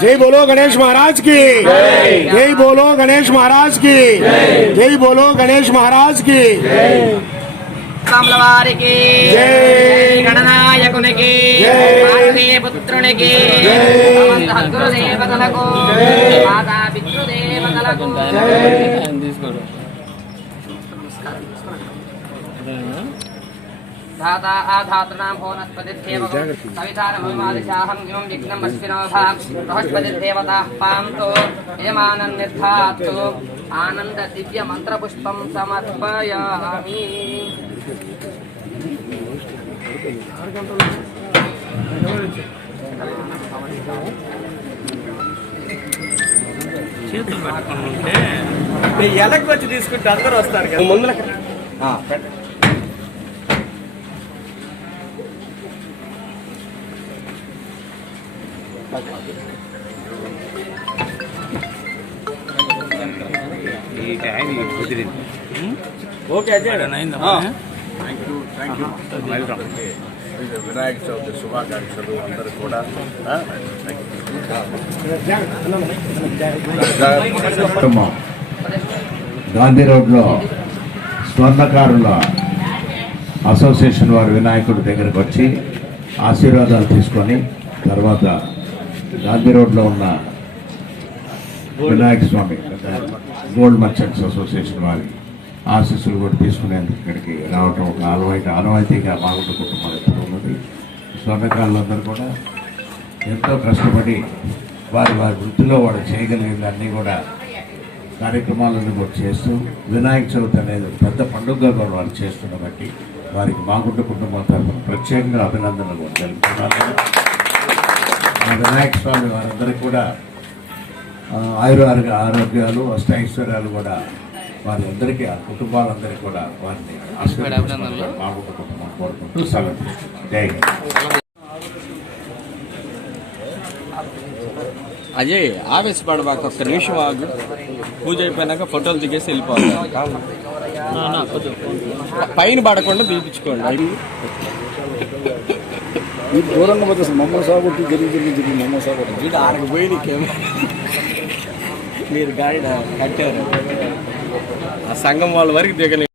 जय बोलो गणेश महाराज की, जय बोलो गणेश महाराज की, जय बोलो गणेश महाराज की, రాములవారికి గణనాయకునికి పుత్రునికి గురుదేవతలకు మాతా పితృదేవతలకు धाता आधातृणां भुवनस्पतिर्देवं सवितारमहिमादिशाहं इमं विघ्नं वश्विनोभां बृहस्पतिर्देवताः पान्तु यजमानन्निर्धातु आनन्ददिव्यमन्त्रपुष्पं समर्पयामि। చేతులు పట్టుకొని ఉంటే ఎలక్కి వచ్చి తీసుకుంటే అందరూ వస్తారు కదా ముందుల ఓకే వినాయక చవితి శుభాకాంక్షలు అందరూ కూడా. గాంధీ రోడ్లో స్వర్ణకారుల అసోసియేషన్ వారి వినాయకుడి దగ్గరకు వచ్చి ఆశీర్వాదాలు తీసుకొని తర్వాత గాంధీ రోడ్లో ఉన్న వినాయక స్వామి గోల్డ్ మర్చెంట్స్ అసోసియేషన్ వారి ఆశీస్సులు కూడా తీసుకునేందుకు ఇక్కడికి రావటం ఒక ఆనవాయితీగా మాగుంట కుటుంబం ఎప్పుడు ఉన్నది. స్వర్ణకారులందరూ కూడా ఎంతో కష్టపడి వారి వృత్తిలో వాడు చేయగలిగినన్నీ కూడా కార్యక్రమాలను కూడా చేస్తూ వినాయక చవితి అనేది పెద్ద పండుగగా కూడా వాళ్ళు చేస్తున్న బట్టి వారికి మాగుంట కుటుంబం తరఫున ప్రత్యేకంగా అభినందనలు కూడా తెలుపుతున్నాను. వినాయక స్వామి వారందరికీ కూడా ఆరోగ్యాలు అష్టైశ్వర్యాలు కూడా వారి అందరికీ ఆ కుటుంబాలందరికీ కూడా వారిని ఆశీర్వదించాలని మాగుంట కుటుంబం కోరుకుంటూ సెలవు. జై అజయ్ ఆవేశపడబాక ఒక్క నిమిషం ఆగు. పూజ అయిపోయినాక ఫోటోలు దిగేసి వెళ్ళిపోవాలి. పైన పడకుండా తీపించుకోండి. దూరంగా పోతే మమ్మల్ని సాగుతూ జరిగి మమ్మల్ని సాగు ఇది ఆడకు పోయి మీరు గాడి కట్టారు ఆ సంఘం వాళ్ళ వరకు దిగలేదు.